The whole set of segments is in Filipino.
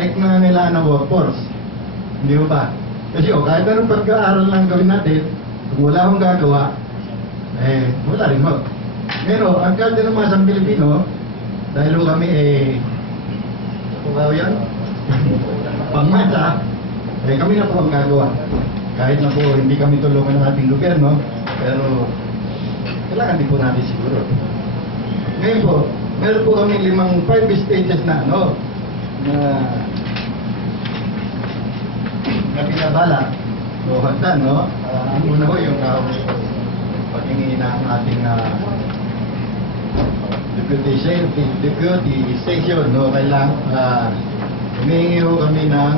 ay nangangailangan ng workforce. Hindi mo ba? Kasi kahit anong pagka-aaral lang gawin natin, kung wala akong gagawa, wala rin mo. Pero ang kalde ng masang Pilipino, dahil kami kung yan, pangmasa, kami na po ang gagawa. Kahit na po hindi kami tulungan ng ating gobyerno, pero kailangan din po natin siguro. Ngayon po, meron po kami 5 stages na na pinabala. So, hagdan, no? Ang una ko yung paghingi ng ating deputy station, no? Kailangan humingi ho kami ng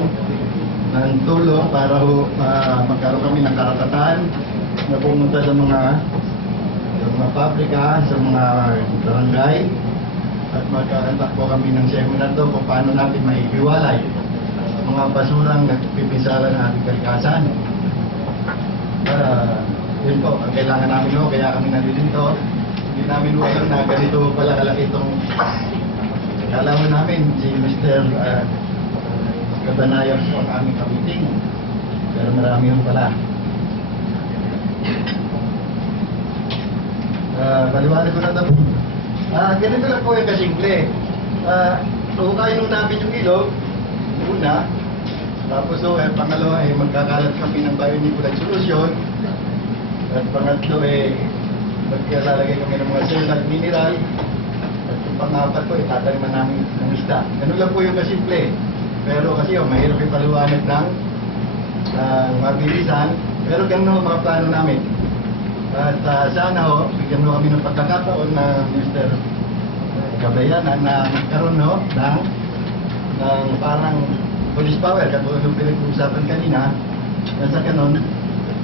tulong para magkaroon kami ng karapatan na pumunta sa mga pabrika, sa mga barangay, at magkakantak po kami ng seminar to kung paano natin maiiwalay mga basurang nagpipinsala ng ating kalikasan. Yun po, ang kailangan namin ho, kaya kami nandito. Hindi namin alam na ganito pala kalaki itong kala mo namin, si Mr. Cabanayos ang aming kamiting. Pero marami ho pala. Paliwanag ko na ito. Ganito lang po yung kasimple. Hukayin nung namin yung ilog, una. Tapos pangalawa magkakalat kami ng bionicular solution. At pangatlo magkalalagay kami ng mga cellular mineral. At yung pangapat ko tataliman namin ng isda. Ganun lang po yung kasimple. Pero kasi mahirap yung paliwanag ng mabilisan. Pero ganun ang mga plano namin. At sana bigyan mo kami ng pagkakataon na Mr. Gabayanan na magkaroon ng parang police power, katulad yung pinag-uusapan kanina. Sa ganun,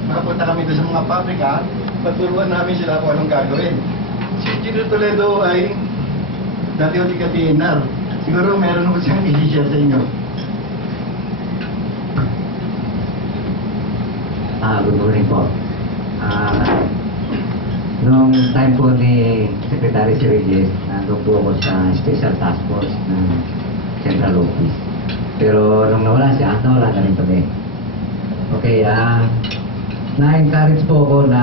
makapunta kami doon sa mga pabrika, paturuan namin sila kung anong gagawin. Si Gino Toledo ay dati o di ka-TNR. Siguro meron ko siyang i-share sa inyo. Good morning po. Nung time po ni Secretary Sirigis, nandun po ako sa Special Task Force ng Central Office. Pero nung nawala siya, nawala na rin kami. Okay, na-encourage po ako na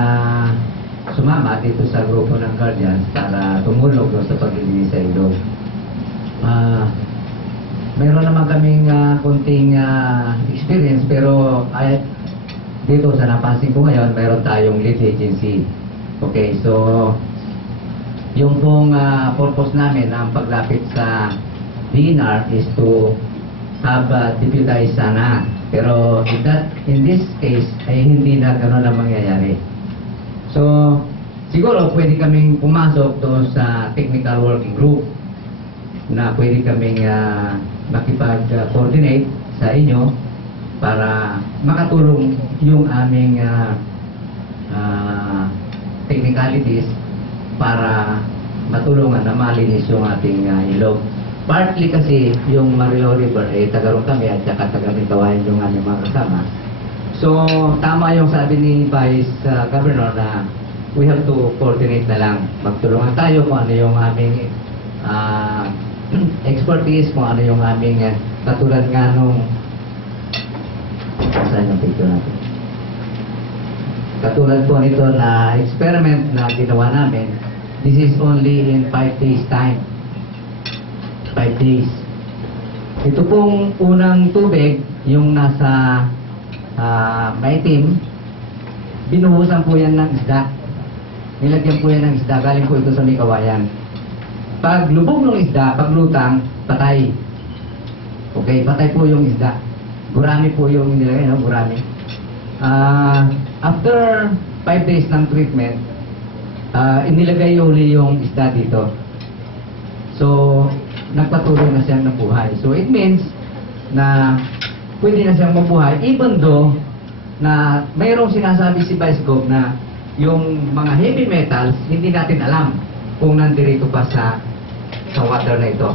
sumama dito sa grupo ng Guardians para tumulong sa paglilinis sa ilog. Meron naman kaming konting experience, pero dito sa napansin ko ngayon, meron tayong lead agency. Okay, so yung pong purpose namin ang paglapit sa DNR is to have deputized sana. Pero in this case ay hindi na gano'n ang mangyayari. So siguro pwede kaming pumasok doon sa technical working group na pwede kaming makipag-coordinate sa inyo para makatulong yung aming technicalities para matulungan na malinis yung ating ilog. Partly kasi yung Marilao River tagarong kami at saka taga-Mintawayan yung aming mga kasama. So tama yung sabi ni Vice Governor na we have to coordinate na lang. Magtulungan tayo kung ano yung aming expertise, kung ano yung aming katulad nga nung saan yung picture natin? Katulad po nito na experiment na ginawa namin, this is only in 5 days time. 5 days. Ito pong unang tubig, yung nasa maitim, binuhusan po yan ng isda. Nilagyan po yan ng isda, galing po ito sa may kawayan. Pag lubog ng isda, pag lutang, patay. Okay, patay po yung isda. Gurami po yung nilagay, no? Gurami. After 5 days ng treatment, inilagay uli yung isda dito. So, nagpatuloy na siyang nabuhay. So, it means na pwede na siyang mabuhay even though na mayroong sinasabi si Vice Gov na yung mga heavy metals, hindi natin alam kung nandirito pa sa water na ito.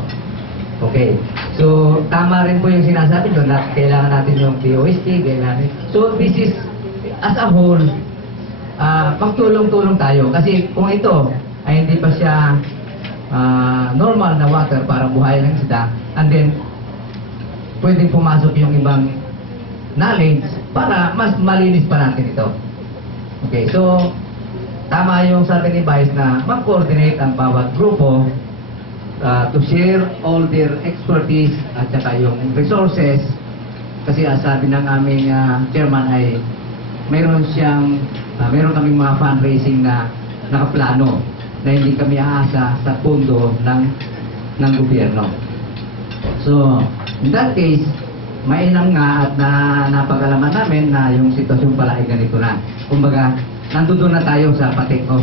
Okay. So, tama rin po yung sinasabi doon na kailangan natin yung DOST, kailangan. So, this is, as a whole, pagtulong-tulong tayo. Kasi kung ito ay hindi pa siya normal na water para buhayin ng isda, and then pwedeng pumasok yung ibang knowledge para mas malinis pa natin ito. Okay, so tama yung sabi ni Vice na mag-coordinate ang bawat grupo to share all their expertise at saka yung resources. Kasi sabi ng aming chairman ay meron kaming mga fundraising na nakaplano na hindi kami aasa sa pondo ng gobyerno. So, in that case, mainam nga at napag-alaman namin na yung sitwasyon pala ay ganito na. Kumbaga, nandoon na tayo sa patik-off.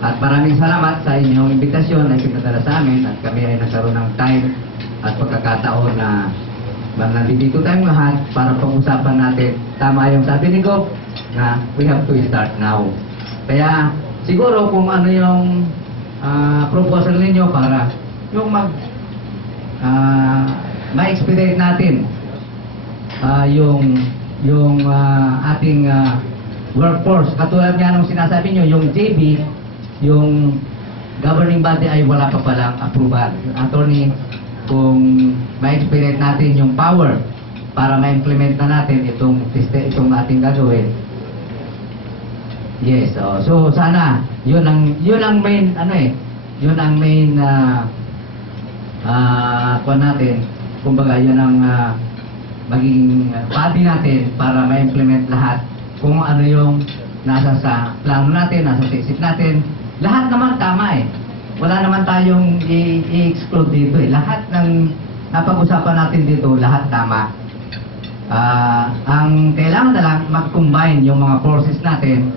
At maraming salamat sa inyong imbitasyon na ipinadala sa amin at kami ay nagkaroon ng time at pagkakataon na nandito tayong lahat para pag-usapan natin. Tama yung sabi ni Gop na we have to start now. Kaya siguro kung ano yung proposal ninyo para yung ma-expedite natin yung ating workforce. Katulad nga nung sinasabi nyo, yung JB, yung governing body ay wala pa palang approval. Attorney, kung ma-expedite natin yung power para ma-implement na natin itong ating gagawin. Yes, so sana yun ang main yun ang main kuwan natin. Kumbaga yun ang magiging body natin para ma-implement lahat kung ano yung nasa sa plano natin, nasa sa isip natin. Lahat naman tama eh. Wala naman tayong i-exclude dito eh. Lahat ng napag-usapan natin dito, lahat tama. Ang kailangan na lang mag-combine yung mga forces natin